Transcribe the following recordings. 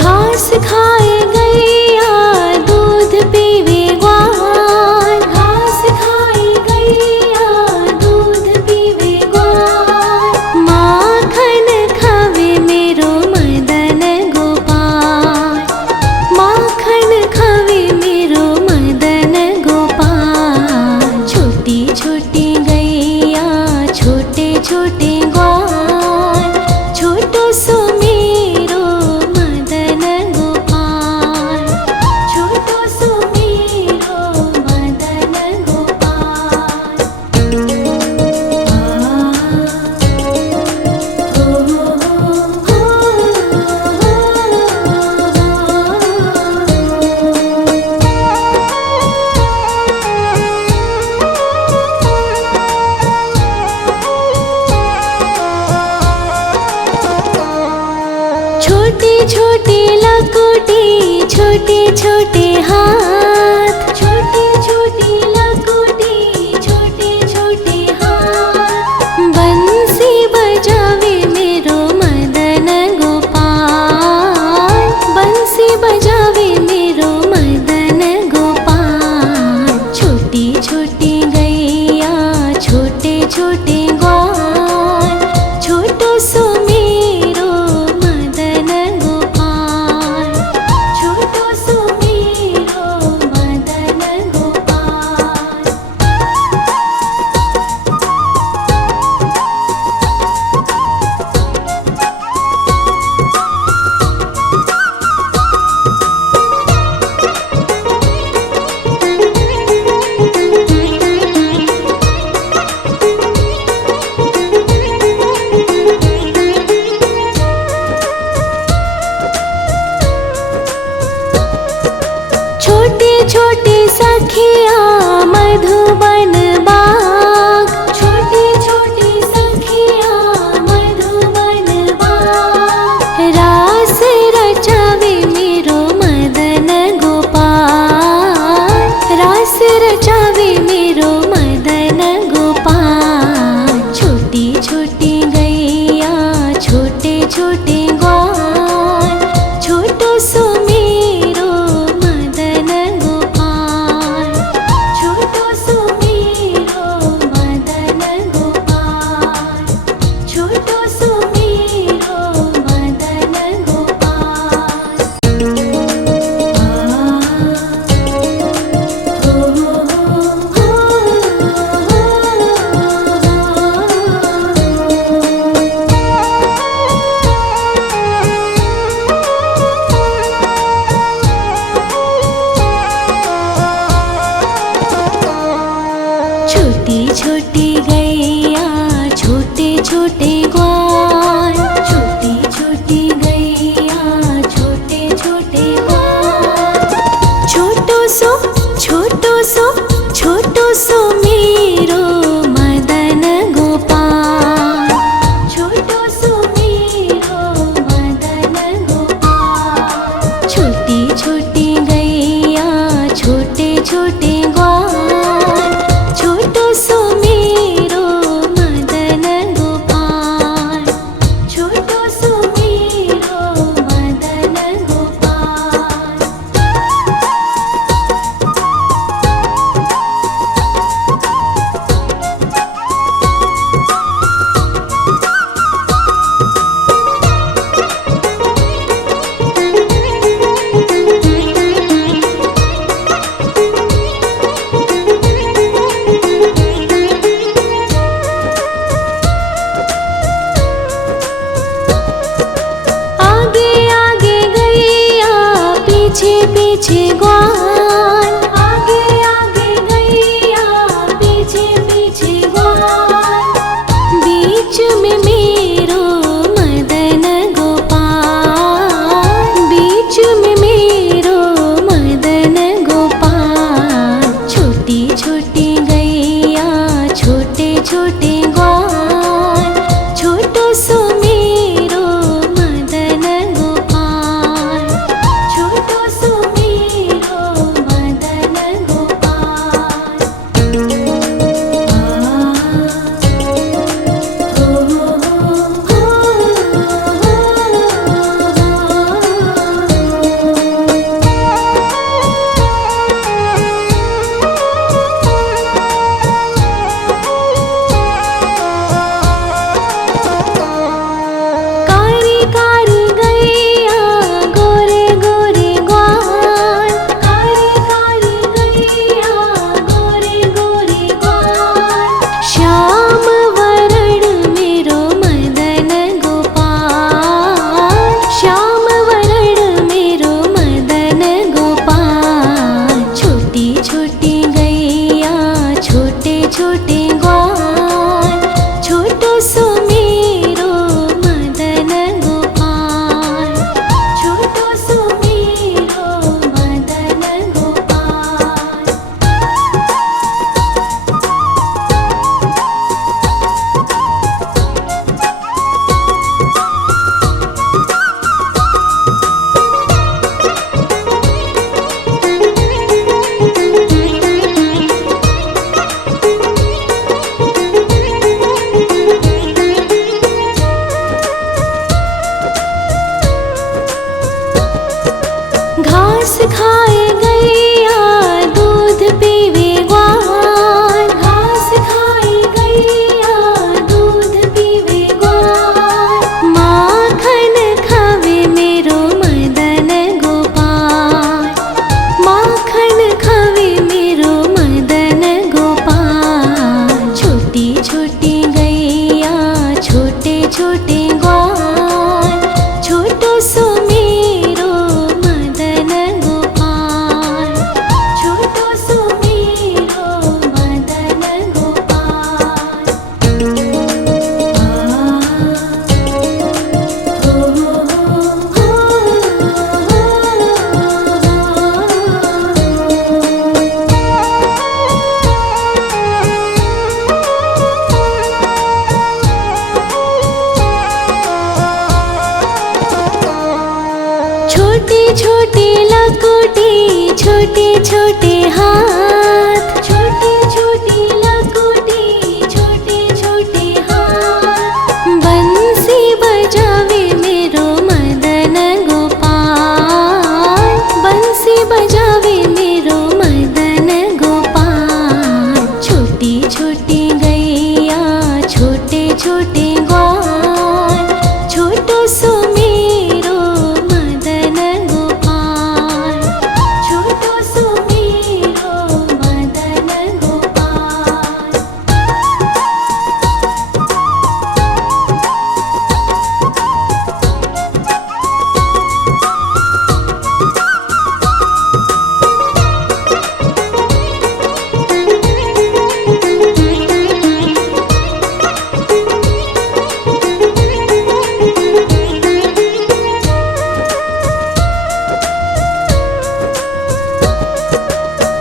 घास खाए गैया दूध पीवे ग्वाल, घास खाए गैया दूध पीवे ग्वाल। माखन खावे मेरो मदन गोपाल, माखन खावे मेरो मदन गोपाल। छोटी छोटी गैया छोटे छोटे ग्वाल, छोटो सो मेरो मदन गोपाल, छोटो सो मेरो मदन गोपाल। छोटी छोटी लकोटी छोटे छोटे हाथ, छोटी छोटी लकोटी छोटे छोटे हाथ। बंसी बजावे मेरो मदन गोपाल, बंसी बजावे मेरो मदन गोपाल। छोटी छोटी गैया छोटे छोटे ग्वाल, छोटो सो मेरो मदन गोपाल, छोटो सो मेरो मदन गोपाल। छोटे छोटे सखिया मधुबन बाग, छोटे छोटे सखिया मधुबन बाग। रास रचावे मेरो मदन गोपाल, रास रचावे मेरो मदन गोपाल। छोटी छोटी गैया छोटे छोटे ग्वाल, छोटो सो मेरो मदन गोपाल, छोटो सो मेरो मदन गोपाल, छोटो सो मेरो मदन गोपाल। छोटी छोटी गैया छोटे छोटे ग्वाल, छोटी छोटी गैया छोटे छोटे ग्वाल। छोटो सो छोटो सो छोटो सो मेरो मदन गोपाल, छोटो सो मेरो मदन गोपाल। छोटी छोटी गैया छोटे छोटे ग्वाल, छोटो सो मेरो मदन गोपाल, छोटो सो मेरो मदन गोपाल। आगे आगे गैया पीछे पीछे ग्वाल, आगे आगे गैया पीछे पीछे ग्वाल। बीच में मेरो मदन गोपाल, बीच में मेरो मदन गोपाल। छोटी छोटी गैया छोटे छोटे ग्वाल, छोटो सो मेरो मदन गोपाल, छोटो सो मेरो घास खाए गैया दूध पीवे ग्वाल, घास खाए गैया दूध पीवे ग्वाल, माखन खावे मेरो मदन गोपाल, माखन खावे मेरो मदन गोपाल। छोटी छोटी गैया छोटे छोटे ग्वाल, छोटो सो मेरो मदन गोपाल, छोटो सो मेरो मदन गोपाल। छोटे छोटे लकोटी छोटे छोटे हाथ, छोटे छोटे लकोटी छोटे छोटे हाथ, बंसी बजावे मेरो मदन गोपाल, बंसी बजावे मेरो मदन गोपाल। छोटी छोटी गैया छोटे छोटे ग्वाल, छोटो सो मेरो मदन गोपाल, छोटो सो मेरो मदन गोपाल।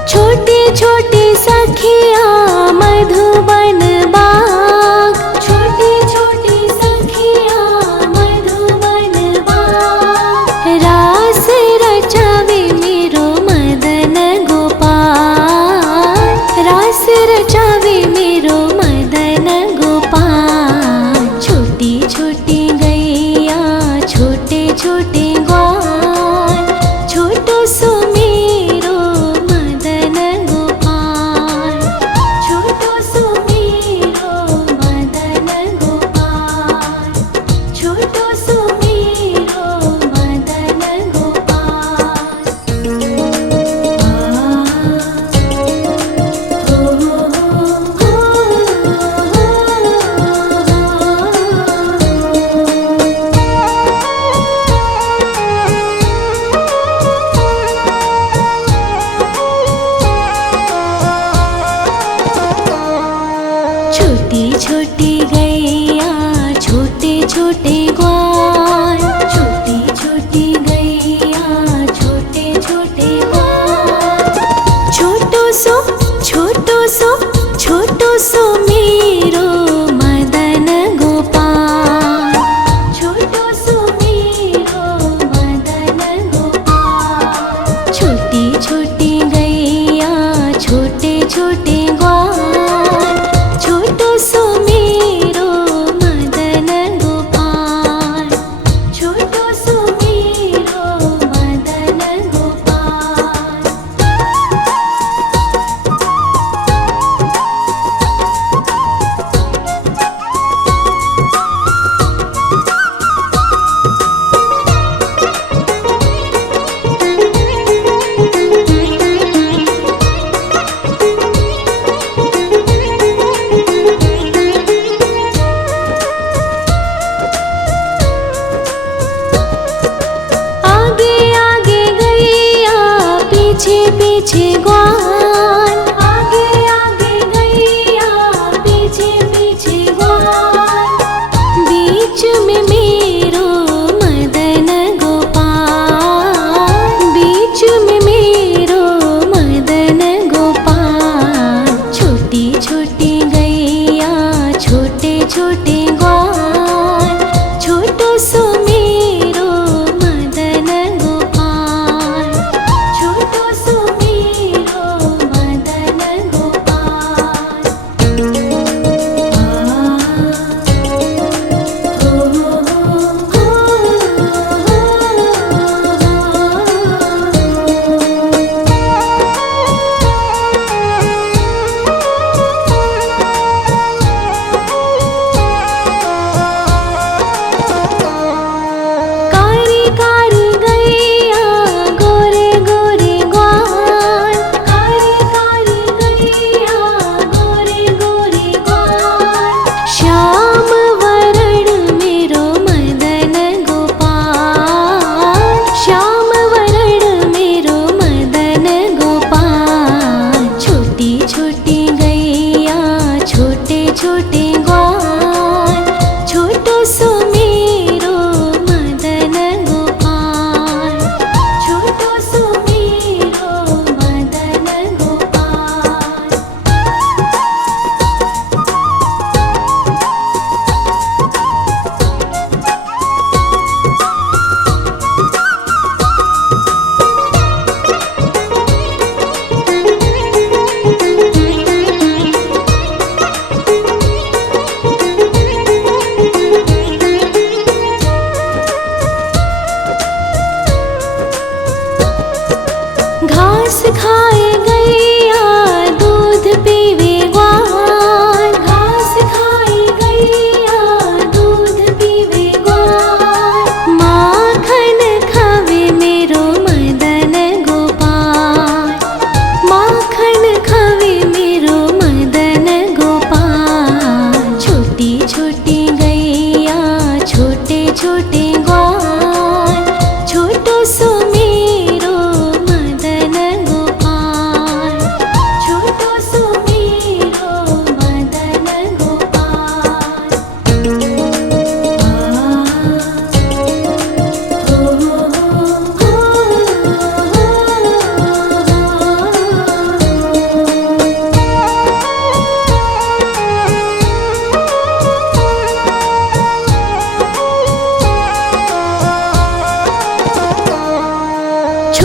छोटे छोटे सखिया मधुबन बाग, छोटे छोटे सखिया मधुबन बाग, रास रचावे मेरो मदन गोपाल, रास रचावे मेरो मदन गोपाल। छोटी छोटी गैया छोटे छोटे ग्वाल, छोटो सो मेरो मदन गोपाल, छोटो सो मेरो मदन गोपाल, छोटो सो मेरो मदन गोपाल। छोटी छोटी गैया छोटे छोटे ग्वाल, छोटी छोटी गैया छोटे छोटे ग्वाल, छोटो सो छोटो सो छोटो सो मेरो मदन गोपाल, छोटो सो मेरो मदन गोपाल। छोटी छोटी गैया छोटे छोटे ग्वाल, छोटो सो मेरो मदन गोपाल, छोटो सो मेरो मदन गोपाल। आगे आगे गैया पीछे पीछे ग्वाल, आगे आगे गैया पीछे पीछे ग्वाल, बीच में मेरो मदन गोपाल, बीच में मेरो मदन गोपाल। छोटी छोटी गैया छोटे छोटे ग्वाल, छोटो सो मेरो मदन गोपाल, छोटो सो मेरो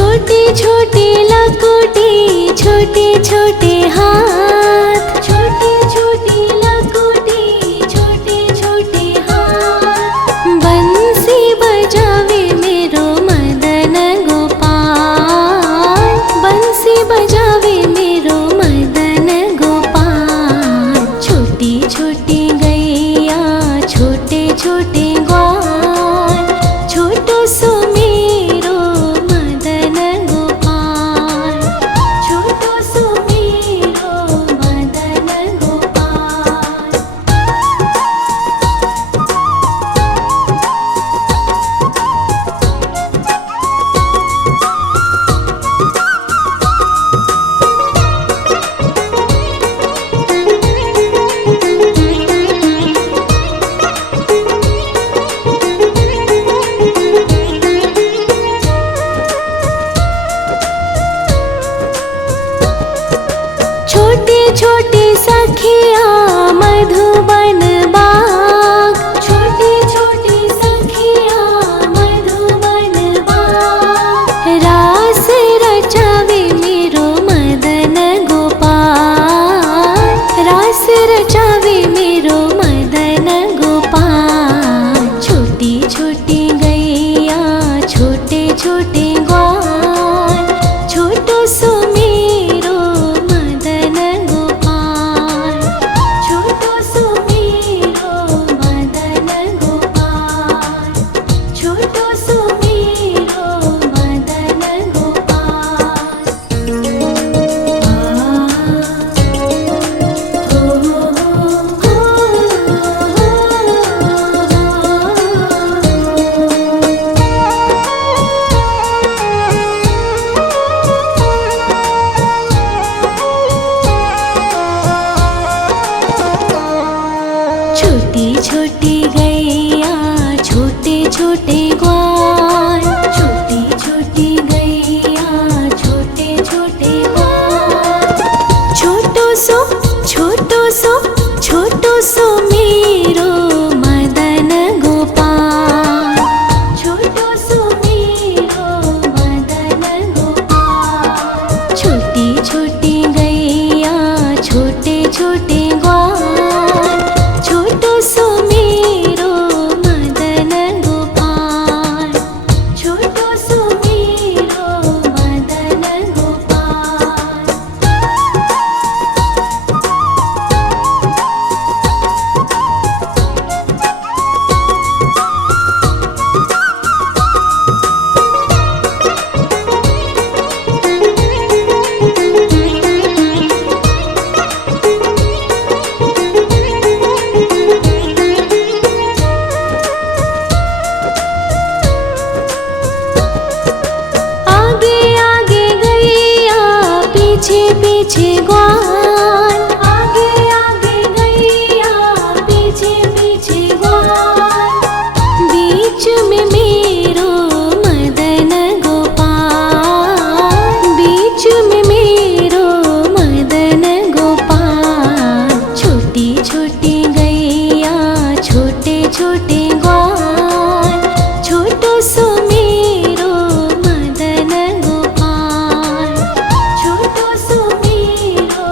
छोटे छोटे लकोटे छोटे छोटे हाथ, छोटे छोटे लकोटे छोटे छोटे हाथ। बंसी बजावे मेरो मदन गोपाल, बंसी बजावे मेरो मदन गोपाल। छोटी छोटी गैया छोटे छोटे ग्वाल, छोटो सो मेरो मदन गोपाल, छोटो सो मेरो मदन गोपाल। छोटे छोटे सखिया मधुबन बाग, छोटे छोटे सखिया मधुबन बाग। रास रचावे मेरो मदन गोपाल, रास रचावे मेरो मदन गोपाल। छोटी छोटी गैया छोटे छोटे ग्वाल, छोटो सो मेरो मदन गोपाल, छोटो सो मेरो मदन गोपाल, छोटो सो मेरो मदन गोपाल। छोटी छोटी गैया छोटे छोटे ग्वाल, छोटी छोटी गैया छोटे छोटे ग्वाल। छोटो सो छोटो सो छोटो सो मेरो मदन गोपाल, छोटो सो मेरो मदन गोपाल। छोटी छोटी गैया छोटे छोटे ग्वाल, छोटो सो मेरो मदन गोपाल, छोटो सो मेरो मदन गोपाल। आगे आगे गैया पीछे पीछे ग्वाल, आगे आगे गैया पीछे पीछे ग्वाल। बीच में मेरो मदन गोपाल, बीच में मेरो मदन गोपाल। छोटी छोटी गैया छोटे छोटे ग्वाल, छोटो सो मेरो मदन गोपाल, छोटो सो मेरो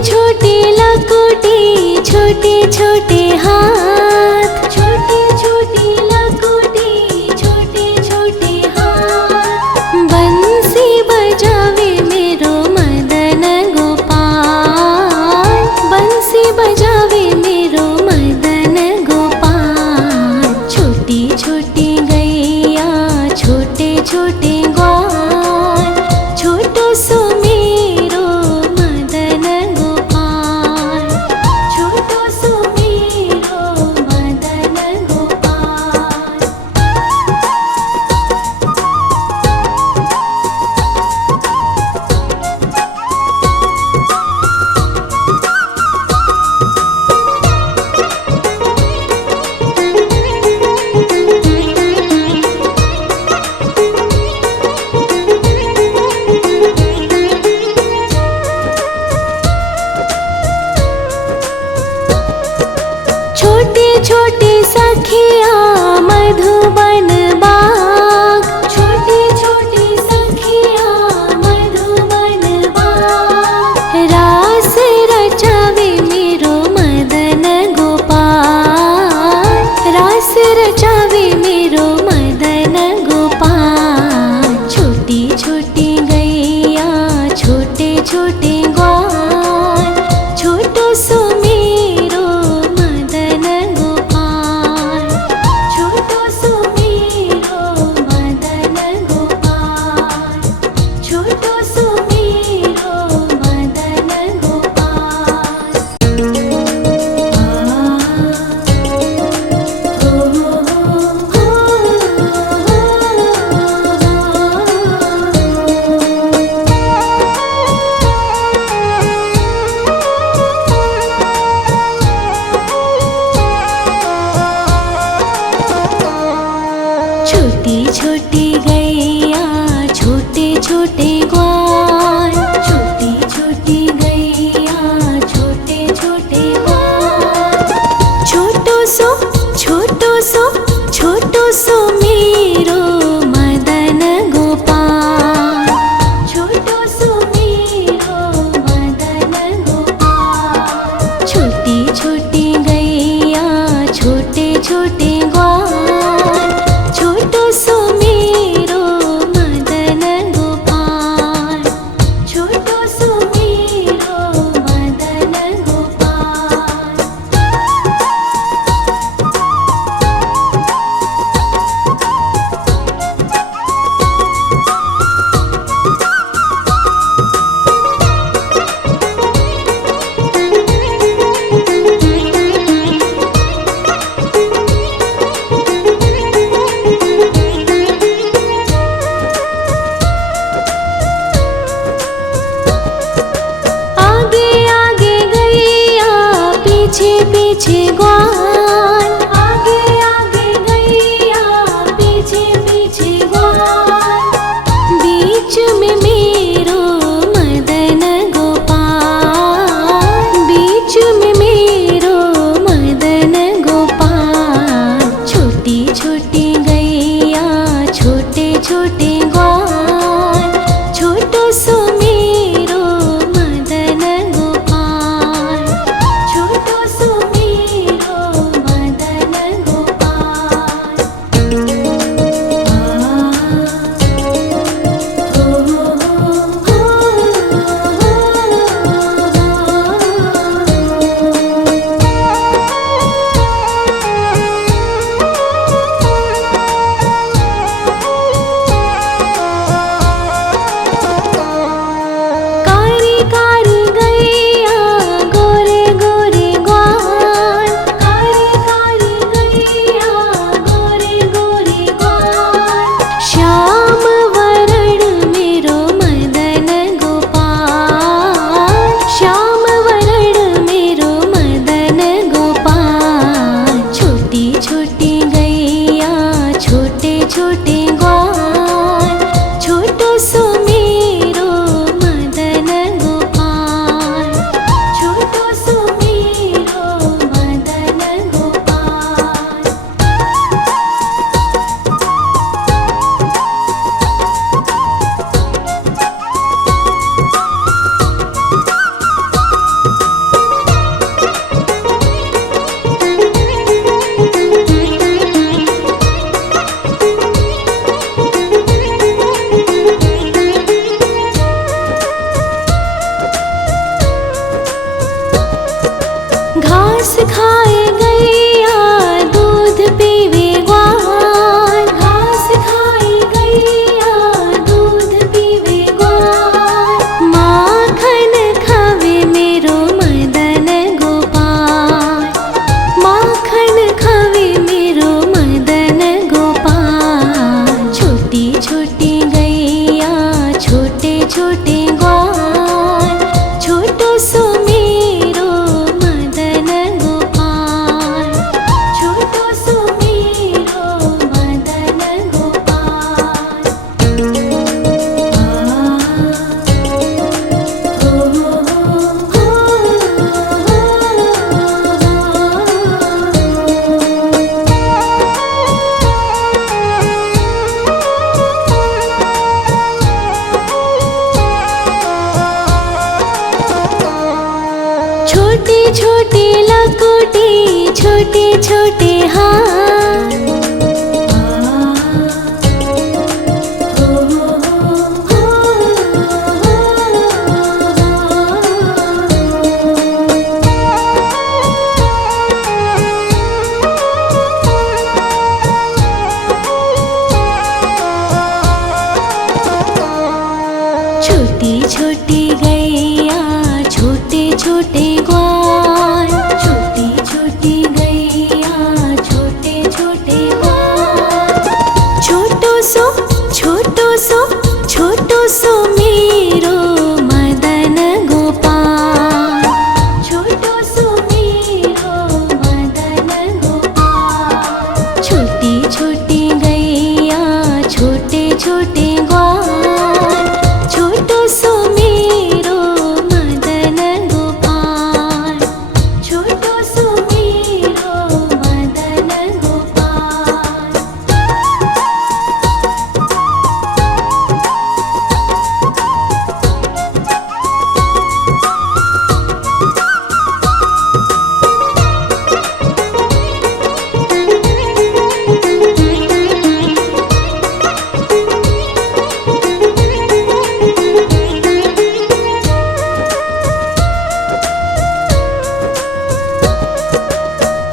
छोटी लकुटी छोटे छोटे हाथ, छोटी छोटी लकुटी छोटे छोटे हाथ। बंसी बजावे मेरो मदन गोपाल, बंसी बजावे मेरो मदन गोपाल। छोटी छोटी गैया छोटे छोटे ग्वाल, छोटो सो मेरो मदन गोपाल, छोटो सो मेरो मदन गोपाल। छोटी छोटी सखिया मधुबन बाग, छोटी छोटी सखिया मधुबन बाग। रास रचावे मेरो मदन गोपाल, रास रचावे मेरो मदन गोपाल। छोटी छोटी गैया छोटे छोटे ग्वाल, छोटो सो मेरो मदन गोपाल, छोटो सो मेरो मदन गोपाल, छोटो सो मेरो मदन गोपाल। छोटी छोटी गैया छोटे छोटे ग्वाल, छोटी छोटी गैया छोटे छोटे ग्वाल। छोटो सो छोटो सो छोटो सो मेरो मदन गोपाल, छोटो सो मेरो मदन गोपाल। छोटी छोटी गैया छोटे छोटे ग्वाल, छोटो सो मेरो मदन गोपाल, छोटो सो मेरो मदन गोपाल। आगे आगे गैया पीछे पीछे ग्वाल, आगे आगे गैया पीछे पीछे ग्वाल। बीच में मेरो मदन गोपाल, बीच में मेरो मदन गोपाल। छोटी छोटी गैया छोटे छोटे ग्वाल, छोटो सो मेरो मदन गोपाल, छोटो सो मेरो घास खाए गैया दूध पीवे ग्वाल, घास खाए गैया दूध पीवे ग्वाल। माखन खावे मेरो मदन गोपाल, माखन खावे मेरो मदन गोपाल। छोटी छोटी गैया छोटे छोटे ग्वाल, छोटो सो मेरो मदन गोपाल, छोटो सो मेरो मदन गोपाल। छोटी छोटी लकुटी छोटे छोटे हाथ, छोटी छोटी गैया छोटे छोटे ग्वाल, छोटी छोटी गैया छोटे छोटे ग्वाल। छोटो सो छोटो सो मेरो मदन गोपाल, छोटो सो मेरो मदन गोपाल। छोटी छोटी गैया छोटे छोटे ग्वाल, छोटो सो मेरो मदन गोपाल, छोटो सो मेरो मदन गोपाल।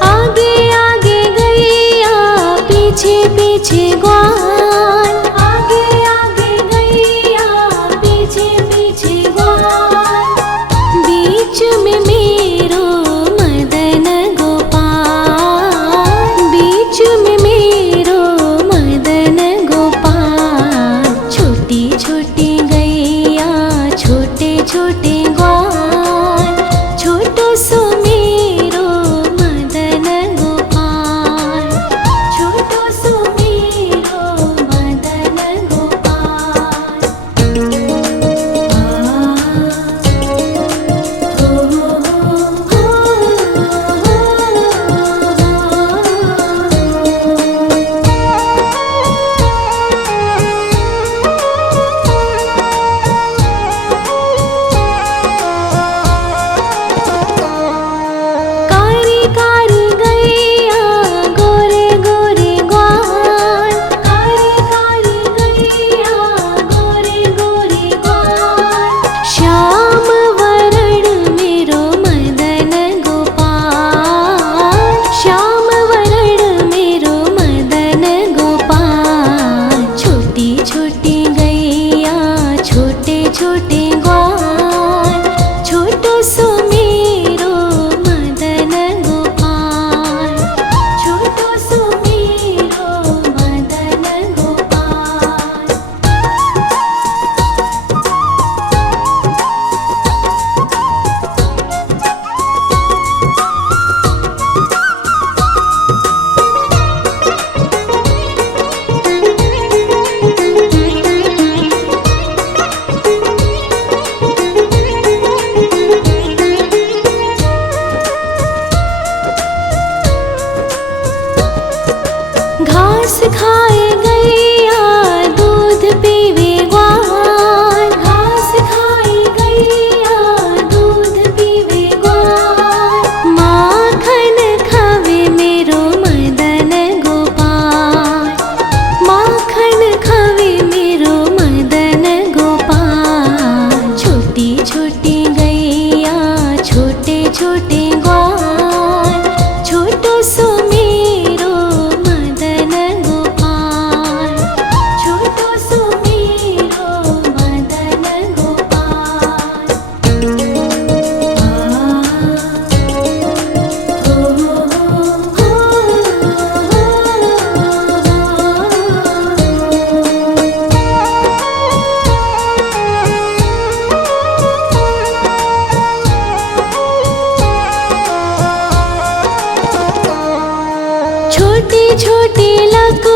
आगे आगे गैया पीछे पीछे ग्वाल, आगे आगे गैया पीछे पीछे ग्वाल। बीच में मेरो मदन गोपाल, बीच में मेरो मदन गोपाल। छोटी छोटी गैया छोटे छोटे ग्वाल, छोटो सो मेरो मदन गोपाल, छोटो सो मेरो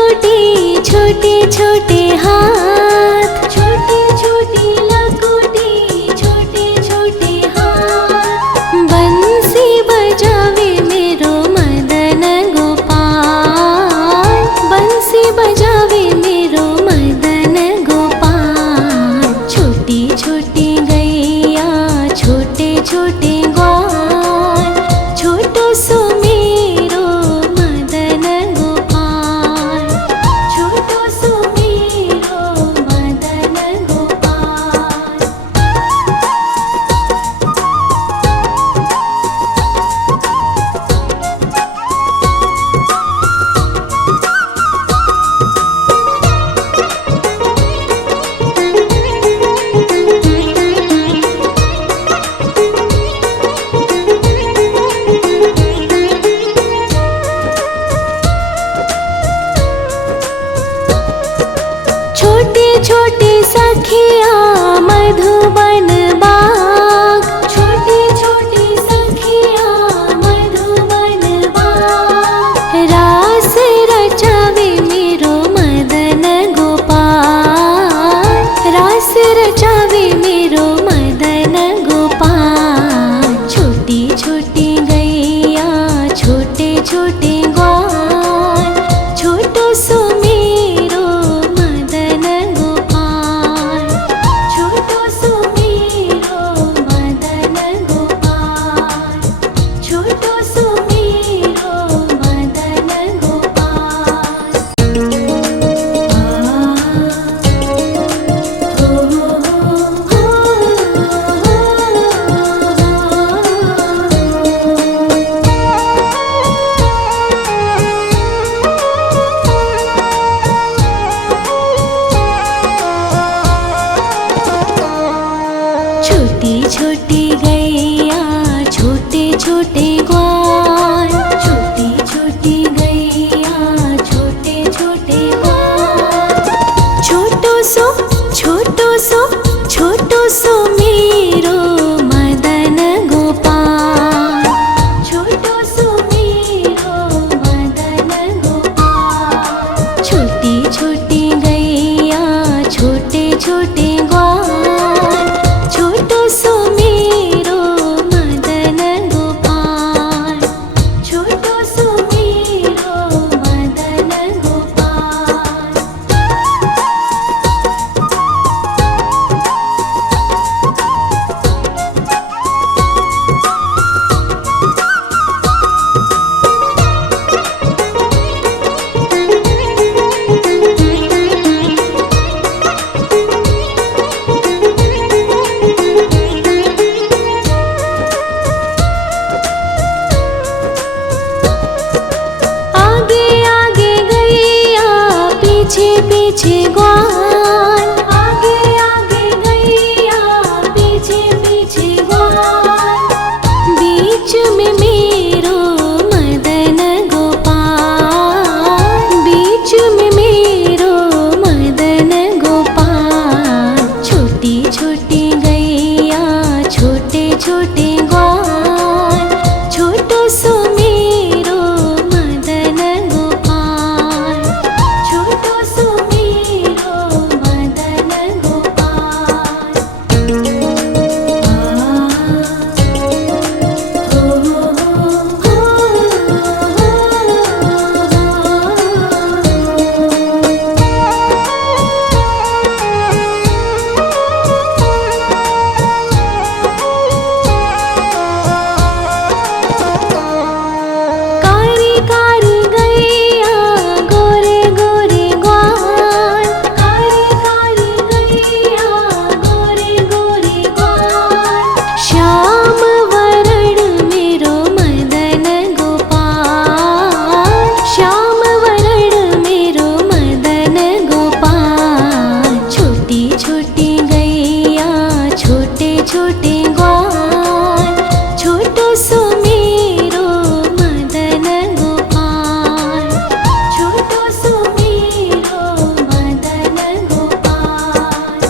लकोटी छोटे छोटे हाथ, छोटे छोटे लकोटी छोटे छोटे हाथ। बंसी बजावे मेरो मदन गोपाल, बंसी बजावे मेरो मदन गोपाल। छोटी छोटी गैया छोटे छोटे ग्वाल, छोटो सो मेरो मदन गोपाल, छोटो सो मेरो मदन गोपाल। छोटे छोटे सखिया मधुबन बाग, छोटे छोटे सखिया मधुबन बाग। रास रचावे मेरो मदन गोपाल, रास रचावे मेरो मदन गोपाल। छोटी छोटी गैया छोटे छोटे ग्वाल, छोटो सो मेरो मदन गोपाल, छोटो सो मेरो मदन गोपाल, छोटो सो मेरो मदन गोपाल। छोटी छोटी गैया छोटे छोटे ग्वाल, छोटी छोटी गैया छोटे छोटे ग्वाल। छोटो सो छोटो सो छोटो सो मेरो मदन गोपाल, छोटो सो मेरो मदन गोपाल। छोटी छोटी गैया छोटे छोटे ग्वाल, छोटो सो मेरो मदन गोपाल, छोटो सो मेरो मदन गोपाल। आगे आगे गैया पीछे पीछे ग्वाल, आगे आगे गैया पीछे पीछे ग्वाल। बीच में मेरो मदन गोपाल, बीच में मेरो मदन गोपाल। छोटी छोटी गैया छोटे छोटे ग्वाल, छोटो सो मेरो मदन गोपाल, छोटो सो मेरो मदन गोपाल। कारी कारी गैया गोरे गोरे ग्वाल, कारी कारी गैया गोरे गोरे ग्वाल। श्याम वरण मेरो मदन गोपाल, श्याम वरण मेरो मदन गोपाल। छोटी छोटी गैया छोटे छोटे ग्वाल, छोटो सो मेरो मदन गोपाल, छोटो सो मेरो मदन गोपाल।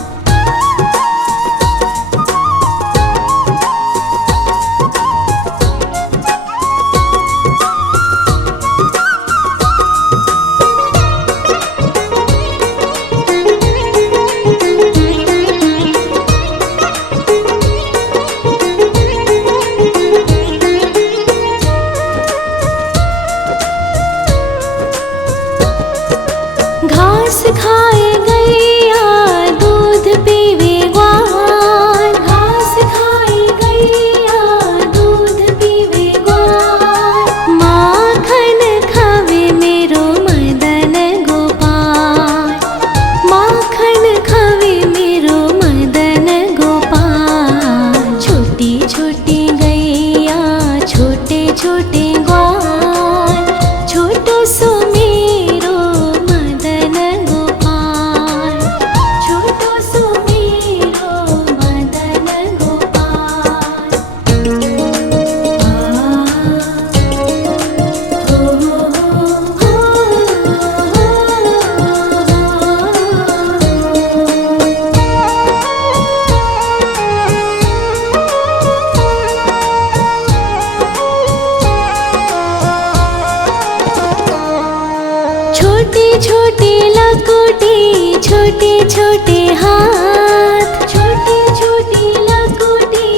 छोटी लकुटी छोटे छोटे हाथ, छोटी छोटी लकुटी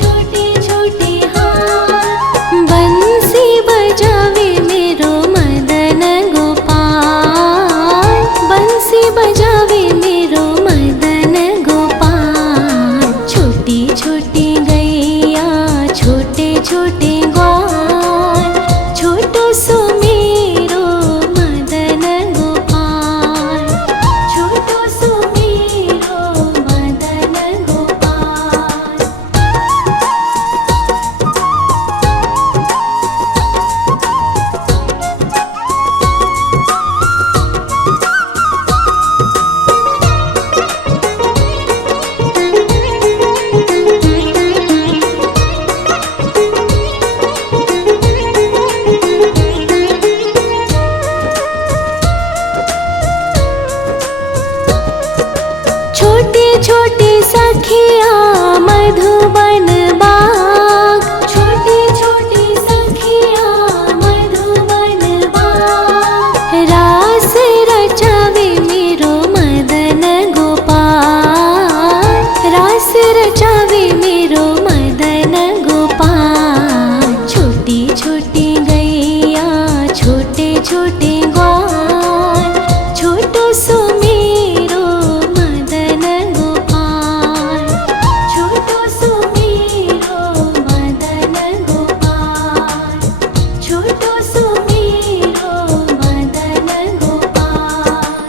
छोटे छोटे हाथ। बंसी बजावे मेरो मदन गोपाल, बंसी बजावे मेरो मदन गोपाल। छोटी छोटी गैया छोटे छोटे ग्वाल, छोटो सो मेरो मदन गोपाल, छोटो सो मेरो मदन गोपाल। छोटे छोटे सखिया मधुबन बाग, छोटे छोटे सखिया मधुबन बाग। रास रचावे मेरो मदन गोपाल, रास रचावे मेरो मदन गोपाल। छोटी छोटी गैया छोटे छोटे ग्वाल, छोटो सो मेरो मदन गोपाल, छोटो सो मेरो मदन गोपाल, छोटो सो मेरो मदन गोपाल।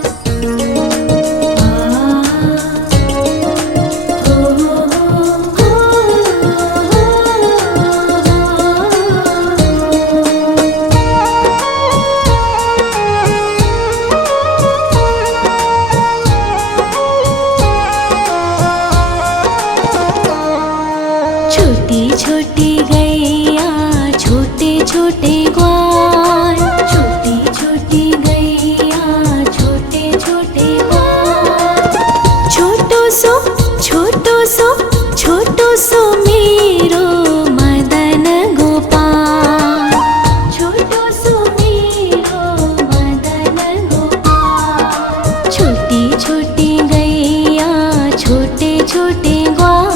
छोटी छोटी गैया छोटे छोटे ग्वाल, छोटी छोटी गैया छोटे छोटे ग्वाल। छोटो सो छोटो सो छोटो सो मेरो मदन गोपाल, छोटो सो मेरो मदन गोपाल। छोटी छोटी गैया छोटे छोटे ग्वाल,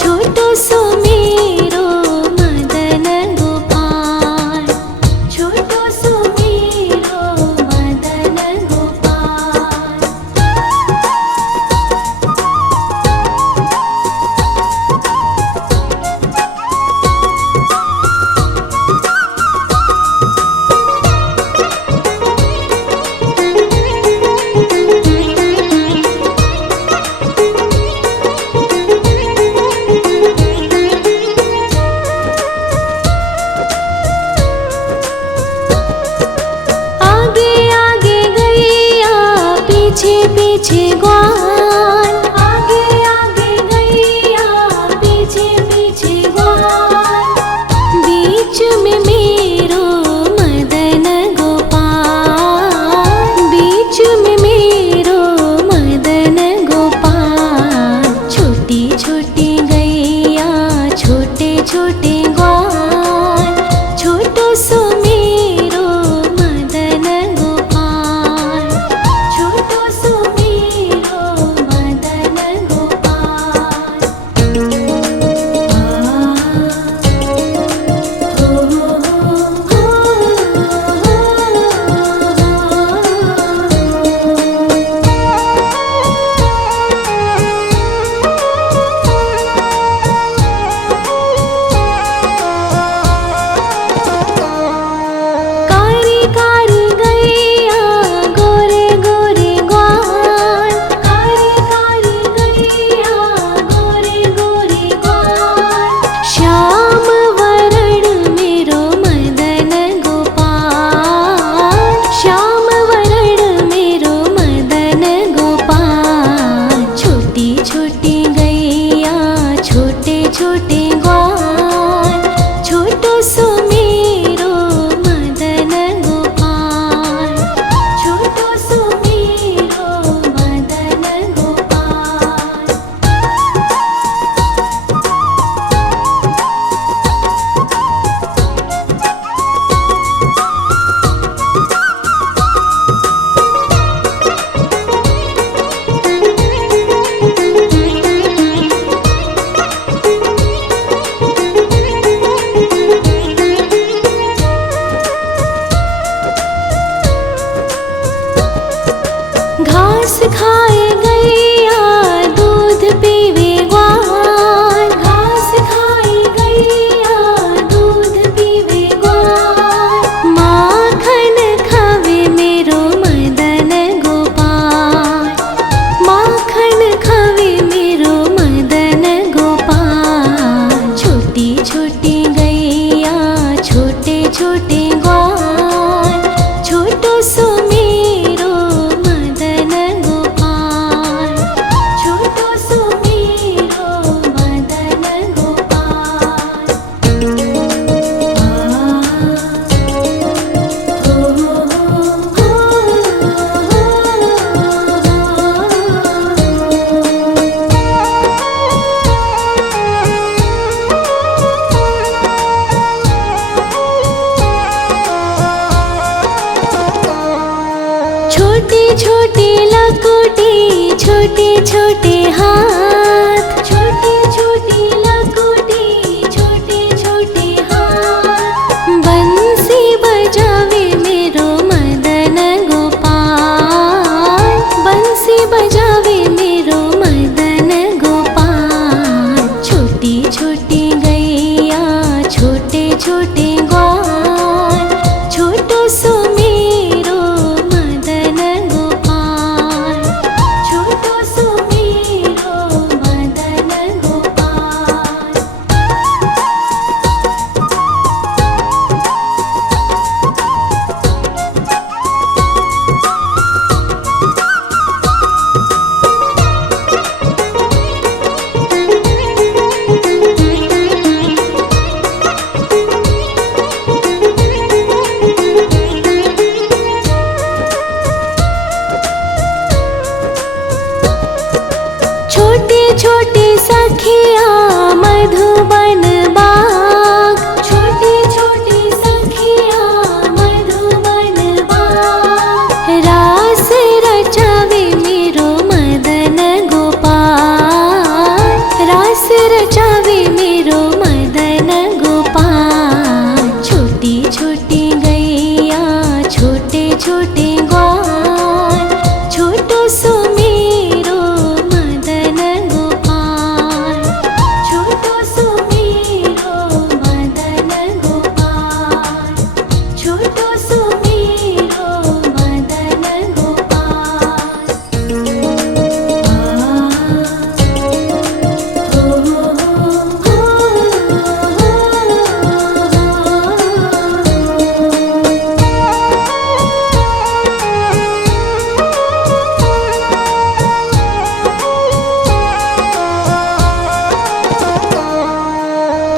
छोटो सो मेरो मदन गोपाल, छोटो सो मेरो मदन गोपाल। आगे आगे गैया पीछे पीछे ग्वाल, आगे आगे गैया पीछे पीछे ग्वाल। बीच में मेरो मदन गोपाल, बीच में मेरो मदन गोपाल। छोटी छोटी गैया छोटे छोटे ग्वाल, छोटो सो मेरो मदन गोपाल, छोटो सो मेरो मदन गोपाल। छोटे हाथ, छोटे छोटे लकोटी, छोटे छोटे हाथ। बंसी बजावे मेरो मदन गोपाल, बंसी बजावे मेरो मदन गोपाल। छोटी छोटी गैया, छोटे छोटे ग्वाल, छोटो सो मेरो मदन गोपाल, छोटो सो मेरो मदन गोपाल। छोटे छोटे सखिया मधुबन बाग, छोटे छोटे सखिया मधुबन बाग। रास रचावे मेरो मदन गोपाल, रास रचावे मेरो मदन गोपाल। छोटी छोटी गैया, छोटे छोटे ग्वाल, छोटो सो मेरो मदन गोपाल, छोटो सो मेरो मदन गोपाल, छोटो सो मेरो मदन गोपाल।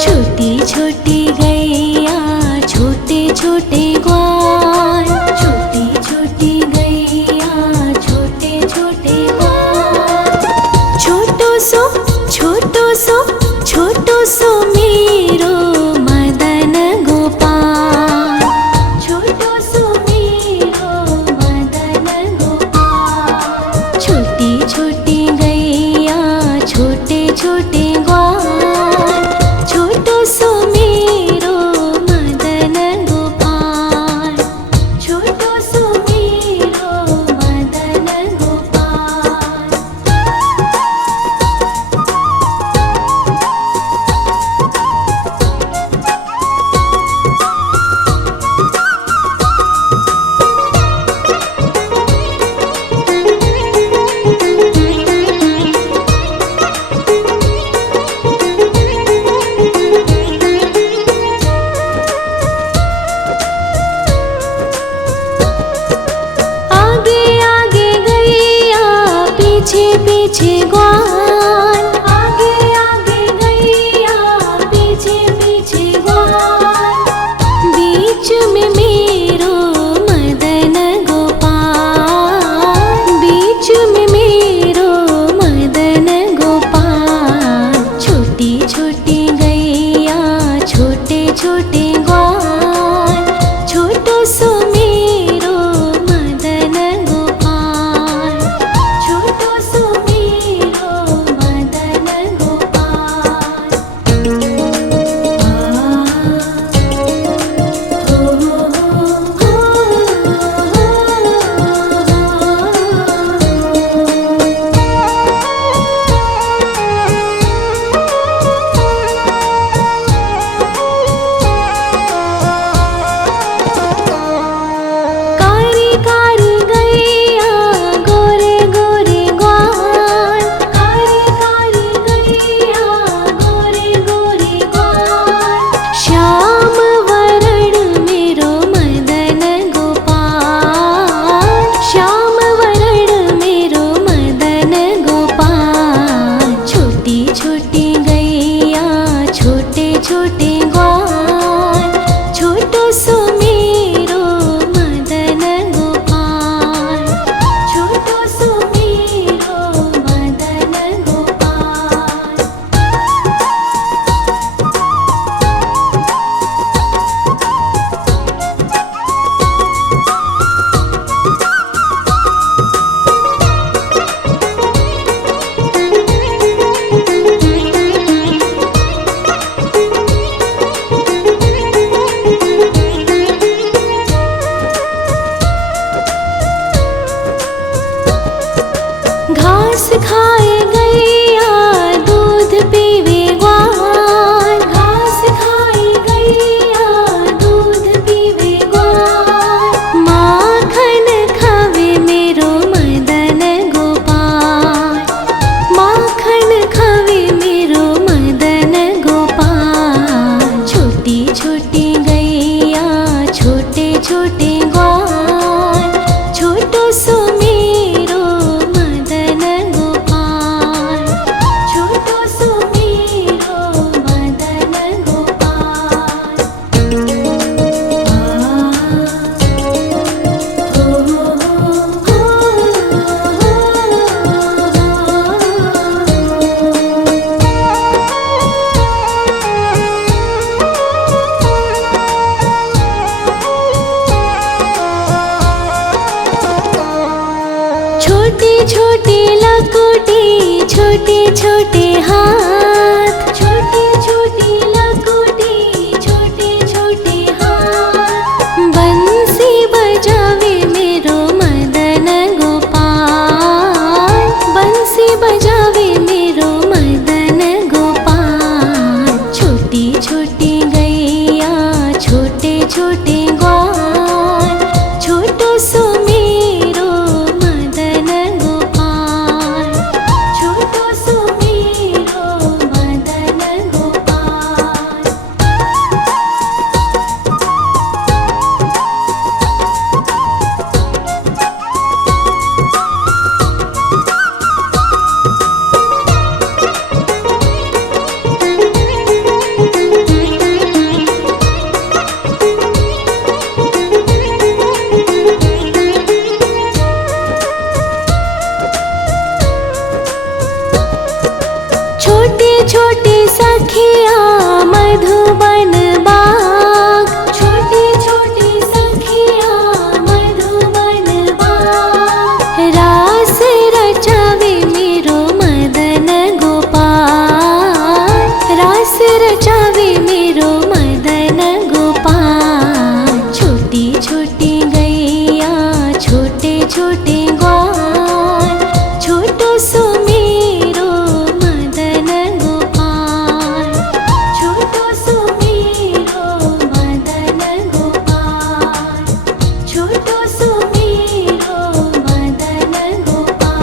छोटी छोटी गैया, छोटे छोटे ग्वाल, छोटी छोटी गैया, छोटे छोटे ग्वाल। छोटो सो, छोटो सो, छोटो सो मेरो मदन गोपाल, छोटो सो मेरो मदन गोपाल। छोटी छोटी गैया, छोटे छोटे ग्वाल, छोटो सो मेरो मदन गोपाल, छोटो सो मेरो मदन गोपाल। आगे आगे गैया, पीछे पीछे ग्वाल, आगे आगे गैया, पीछे पीछे ग्वाल। बीच में मेरो मदन गोपाल, बीच में मेरो मदन गोपाल। छोटी छोटी गैया, छोटे छोटे ग्वाल, छोटो सो मेरो मदन गोपाल, छोटो सो मेरो लकोटी छोटे छोटे हाथ, छोटे छोटे लकोटी छोटे छोटे हाथ। बंसी बजावे मेरो मदन गोपाल, बंसी बजावे मेरो मदन गोपाल। छोटी छोटी गैया छोटे छोटे ग्वाल, छोटो सो मेरो मदन गोपाल, छोटो सो मेरो मदन गोपाल। छोटे छोटे सखिया मधुबन बाग, छोटे छोटे सखिया मधुबन बाग। रास रचावे मेरो मदन गोपाल, रास रचावे मेरो मदन गोपाल। छोटी छोटी गैया छोटे छोटे ग्वाल, छोटो सो मेरो मदन गोपाल, छोटो सो मेरो मदन गोपाल, छोटो सो मेरो मदन गोपाल।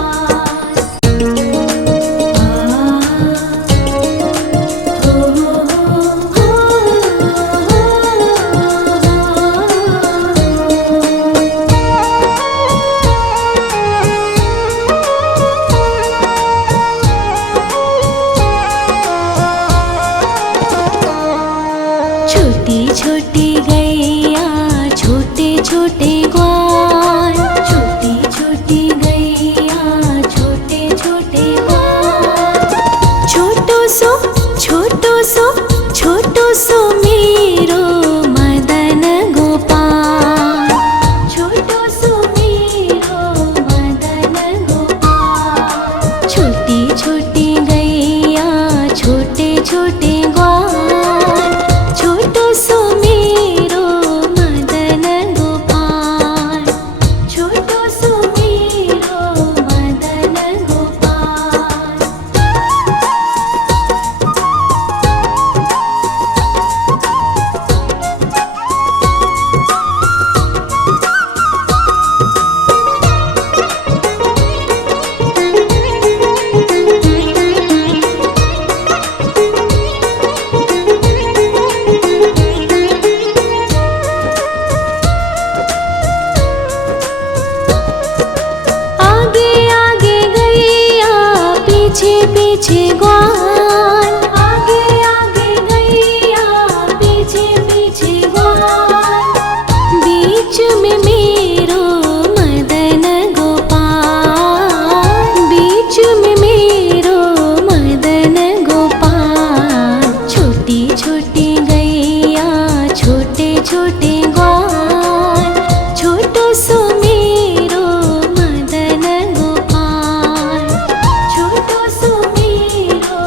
छोटी छोटी गैया छोटे छोटे ग्वाल, छोटी छोटी गैया छोटे छोटे ग्वाल। छोटो सो छोटो सो छोटो सो मेरो मदन गोपाल, छोटो सो मेरो मदन गोपाल। छोटी छोटी गैया छोटे छोटे ग्वाल, छोटो सो मेरो मदन गोपाल, छोटो सो मेरो मदन गोपाल। आगे आगे गैया पीछे पीछे ग्वाल, आगे आगे गैया पीछे पीछे ग्वाल। बीच में मेरो मदन गोपाल, बीच में मेरो मदन गोपाल। छोटी छोटी गैया छोटे छोटे ग्वाल, छोटो सो मेरो मदन गोपाल, छोटो सो मेरो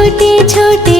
छोटे छोटे